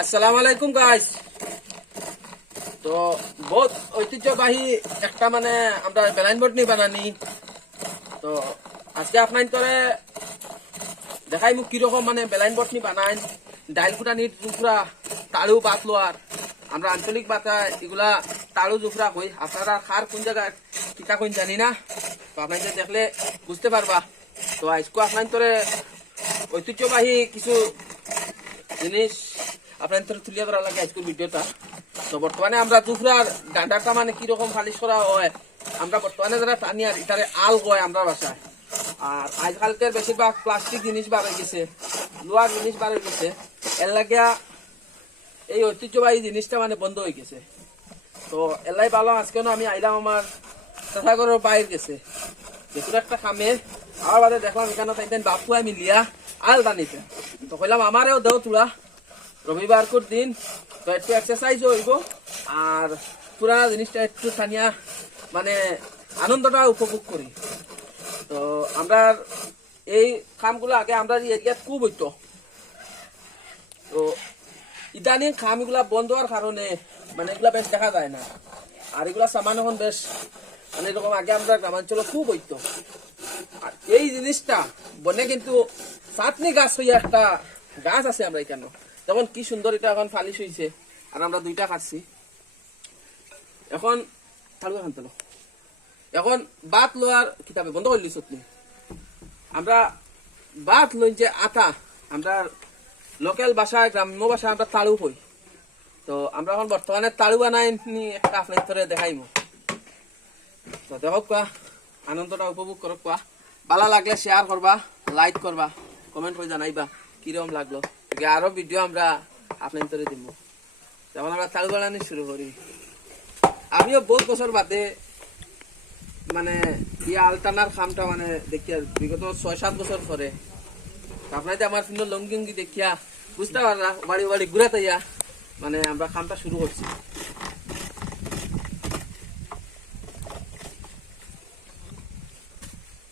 আসসালামু আলাইকুম গাইস তো বহুত ঐতিহ্যবাহী একটা মানে আমরা বেলাইন বোর্ড নিয়ে বানানি। তো আজকে আপনার তোরে দেখাই মোক কীরকম মানে বেলাইন বোর্ড নি বানাই। ডাইল ফুটানি জুফরা, তালু বাত লোয়ার আমরা আঞ্চলিক ভাষায় এগুলা তালু জুফরা কই? আপনারা খার কোন জায়গায় টিকা কোন জানি না? তো আপনার দেখলে বুঝতে পারবা। তো আজকে আপনার তোরে ঐতিহ্যবাহী কিছু জিনিস আপনার তোর তুলিয়া ধরা লাগে আজকের ভিডিওটা। তো বর্তমানে আমরা দুফরার ডান্ডাটা মানে কীরকম ফালিশ করা হয়, আমরা বর্তমানে যারা টানি আর ইটারে আল কয় আমরা বাসায়। আর আজকালকের বেশিরভাগ প্লাস্টিক জিনিস বার হয়ে গেছে লোহার জিনিস বার হয়ে গেছে। এর লাগিয়া এই ঐতিহ্যবাহী জিনিসটা মানে বন্ধ হয়ে গেছে। তো এলাই ভালো, আজকে আমি আইলাম আমার চাষাগরের বাইর গেছে। যেগুলো একটা খামে আমার বাদে দেখলাম এখানে তাইতেন বাপুয়া মিলিয়া আল টানিতে তো কইলাম, আমারেও দেও তুলা। রবিবার দিন, তো একটু এক্সারসাইজ হইব, আর পুরা জিনিসটা একটু স্থানীয় মানে আনন্দটা উপভোগ করি। তো আমরা এই কামগুলো আগে আমরা এরিয়াত খুব হইতো। তো ইদানিং খামগুলা বন্ধ হওয়ার কারণে মানে এগুলা বেশ দেখা যায় না। আর এগুলা সামান এখন বেশ মানে এরকম আগে আমরা গ্রামাঞ্চলে খুব হইতো। আর এই জিনিসটা বনে কিন্তু চাটনি গাছ হইয়া একটা গাছ আছে আমরা এখানে যেমন কি সুন্দর এটা এখন ফালিশ হয়েছে আর আমরা দুইটা খাচ্ছি। এখন খান এখন বাত লোয়ার কিতাবে বন্ধ করলি সত্যি। আমরা বাত লই যে আটা, আমরা লোকাল ভাষায়, গ্রাম্য ভাষায় আমরা তালু হই তো আমরা এখন বর্তমানে তালু বানাই নি একটা আপনার ধরে দেখাইমু। তো দেখক কোয়া, আনন্দটা উপভোগ করক কোয়া। ভালো লাগলে শেয়ার করবা লাইক করবা কমেন্ট করে জানাইবা, কীরকম লাগল? আরও ভিডিও আমরা আপনার ধরে দিব। যেমন আমরা তালু বানানি শুরু করি। আমিও বহুত বছর বাদে মানে ইয়া আলটানার খামটা মানে দেখিয়া বিগত ছয় সাত বছর পরে। আপনাদের আমার কিন্তু লঙ্গি উঙ্গি দেখিয়া বুঝতে পারা বাড়ি বাড়ি ঘুরে তাইয়া মানে আমরা খামটা শুরু করছি।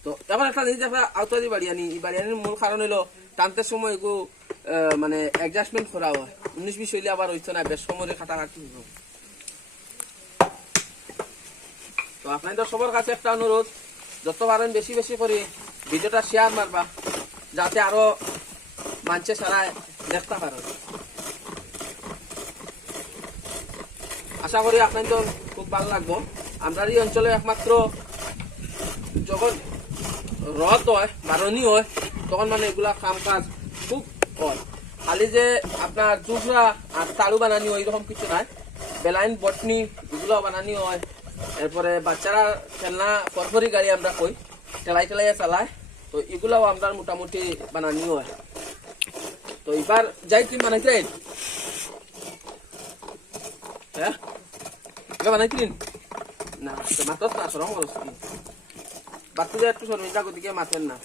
তো তারপর একটা জিনিস দেখা আওতাদি বাড়ি আনি। এই বাড়ি আনির মূল কারণ হলো টানতে সময় এগু আহ, মানে অ্যাডজাস্টমেন্ট করা হয়। উনিশ বিশ হইলে আবার হইতো না বেশ সময় খাটাখাটি হইব তো আপনাদের সবার কাছে একটা অনুরোধ, যত পারেন বেশি বেশি করে ভিডিওটা শেয়ার মারবা, যাতে আরও মানুষে সারা দেখতে পারে আশা করি আপনাদের খুব ভালো লাগবো। আমরা এই অঞ্চলে একমাত্র যখন রথ হয় বারণি হয়, তখন মানে এগুলা কাম কাজ খুব খালি যে আপনার জুফরা আর তালু বানানি হয়, এরকম কিছু নাই। বেলাইন, বটনি এগুলো বানানি হয়। এরপরে বাচ্চারা খেলনা ফরফরি গাড়ি আমরা কই টেলাই টেলাই চালায়। তো এগুলাও আমরা মোটামুটি বানানি হয়। তো এবার যাই তুমি বানাইছিলেন হ্যাঁ? বানাইছিলেন না মাত্র না সরম বাচ্চাদের একটু শর্মিন্দা গতিকে মাতেন না।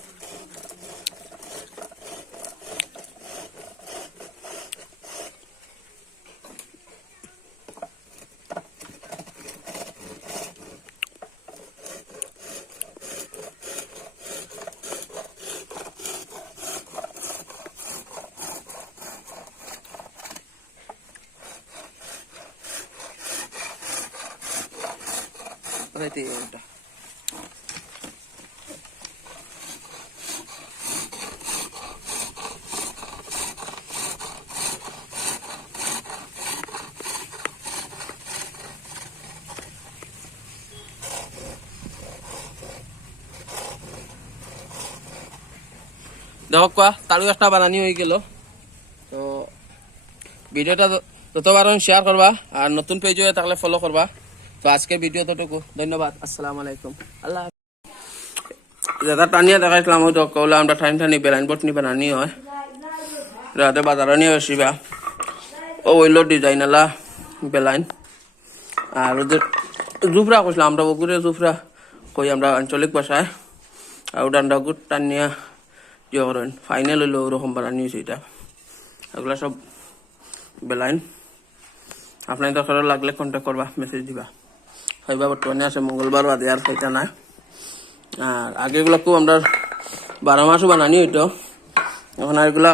বানাইতে এটা দেখো কোয়া তালু একটা বানানি হয়ে গেল। তো ভিডিওটা যতবার শেয়ার করবা আর নতুন পেজ হয়ে থাকলে ফলো করবা তো আজকে ভিডিও ততটুকু ধন্যবাদ। আসসালামু আলাইকুম। আল্লাহ দাদা টানিয়া দেখাইছিলাম হয়তো কৌলা আমরা টাইম টানি বেলাইন বট নি বানানি হয়। রাতে বাজারে নিয়ে আসিবা ও ওইল ডিজাইন আলা বেলাইন। আর ওদের জুফরা কইছিলাম আমরা বগুড়ে জুফরা কই আমরা আঞ্চলিক ভাষায়। আর ডান্ডা গুট টানিয়া ইয়ে করেন ফাইনাল হইল ওরকম বানানি হয়েছে এটা। এগুলা সব বেলাইন। আপনার দরকার লাগলে কন্ট্যাক্ট করবা মেসেজ দিবা। হইবা বর্তমানে আছে মঙ্গলবার বাদে আর সেটা না। আর আগেগুলো খুব আমরা বারো মাসও বানানি হইতো। এখন আর এগুলা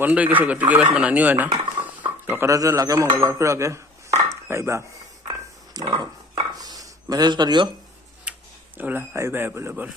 বন্ধ হয়ে গেছে গতিকে বেশ বানানি হয় না। তরকারি যে লাগে, মঙ্গলবার করে আগে খাইবা। মেসেজ করিও। এগুলা খাইবা অ্যাভেলেবল